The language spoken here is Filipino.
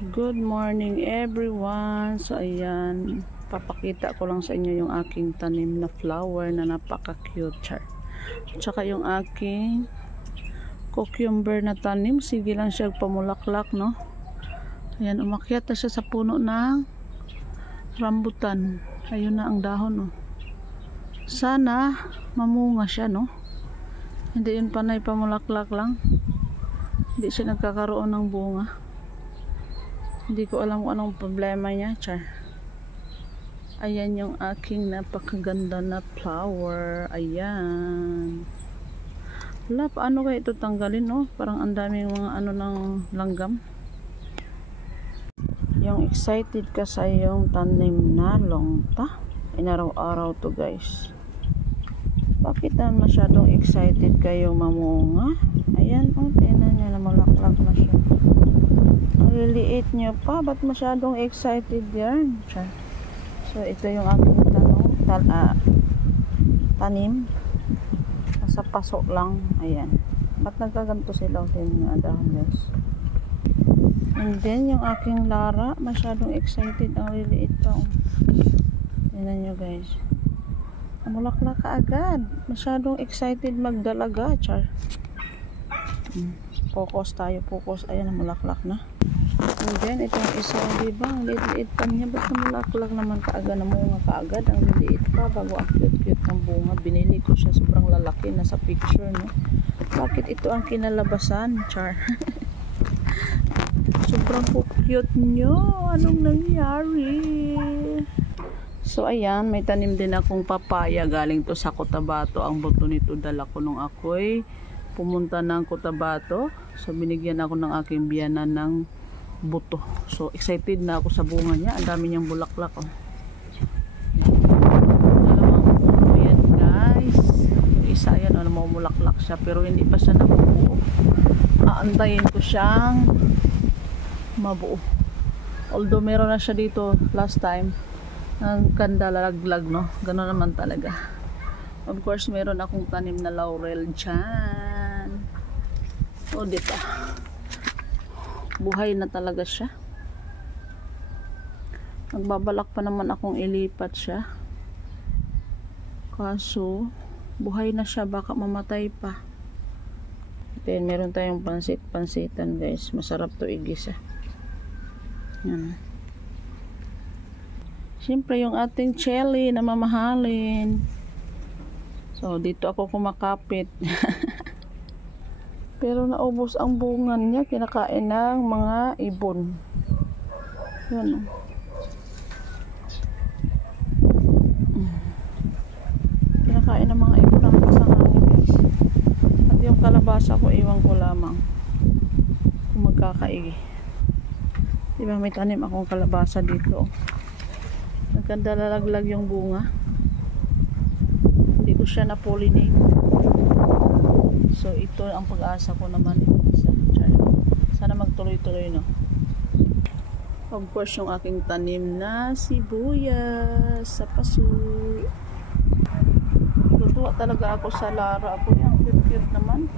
Good morning everyone. So ayan, papakita ko lang sa inyo yung aking tanim na flower na napaka-cute. Tsaka yung aking cucumber na tanim, sige lang siya pamulaklak, no? Ayan, umakyat na siya sa puno ng rambutan. Ayun na ang dahon, no? Sana mamunga siya, no? Hindi yun panay pamulaklak lang. Hindi siya nagkakaroon ng bunga. Hindi ko alam kung anong problema niya, char. Ayan yung aking napakaganda na flower. Ayan. Wala, paano kaya ito tanggalin, no? Parang ang daming mga ano ng langgam. Yung excited ka sa yung tanim na longta. Inaraw-araw to, guys. Bakit na masyadong excited kayo mamunga? Ayan, oh, tingnan nyo na malaklak na siya. Ang liliit nyo pa, ba't masyadong excited yan? So, ito yung aking tanim. Nasa pasok lang. Ayan. Ba't nagkaganto sila? Tingnan na dahon, guys. And then, yung aking lara, masyadong excited. Ang liliit pa. Oh. Tingnan nyo, guys. Namulaklak ka agad. Masyadong excited magdalaga, char. Focus tayo, focus. Ayan, namulaklak na. And then, itong isa, diba? Ang liliit pa niya. Ba't namulaklak naman kaagad? Namunga kaagad. Ang liliit pa. Bago ang cute-cute ng bunga. Binili ko siya. Sobrang lalaki na sa picture, no? Bakit ito ang kinalabasan, char? Sobrang cute nyo. Anong nangyari? So ayan, may tanim din akong papaya galing to sa Cotabato. Ang buto nito dala ko nung ako'y pumunta ng Cotabato. So binigyan ako ng aking biyanan ng buto. So excited na ako sa bunga niya. Ang dami niyang bulaklak, oh. Dalawang puno yan, guys. Isa yan, ano, mamulaklak siya pero hindi pa siya nabubuo. Aantayin ko siyang mabuo. Although meron na siya dito last time. Ang ganda, lalaglag, no? Gano'n naman talaga. Of course, meron akong tanim na laurel dyan. O, diba? Buhay na talaga siya. Nagbabalak pa naman akong ilipat siya. Kaso, buhay na siya. Baka mamatay pa. Then, meron tayong pansit-pansitan, guys. Masarap to igisa. Yan. Siyempre yung ating chili na mamahalin. So dito ako kumakapit. Pero naubos ang bunga niya. Kinakain ng mga ibon. Yan. Kinakain ng mga ibon ang pasangangin, guys. At yung kalabasa ko, iwan ko lamang kung magkakaigi. Diba may tanim akong kalabasa dito. Nagkanda lalaglag yung bunga. Hindi ko siya na-pollinate. So ito ang pag-asa ko naman. Sana magtuloy-tuloy, no? Of course yung aking tanim na sibuyas sa paso. Tutuwa talaga ako sa lara ako. Yan, cute-cute naman.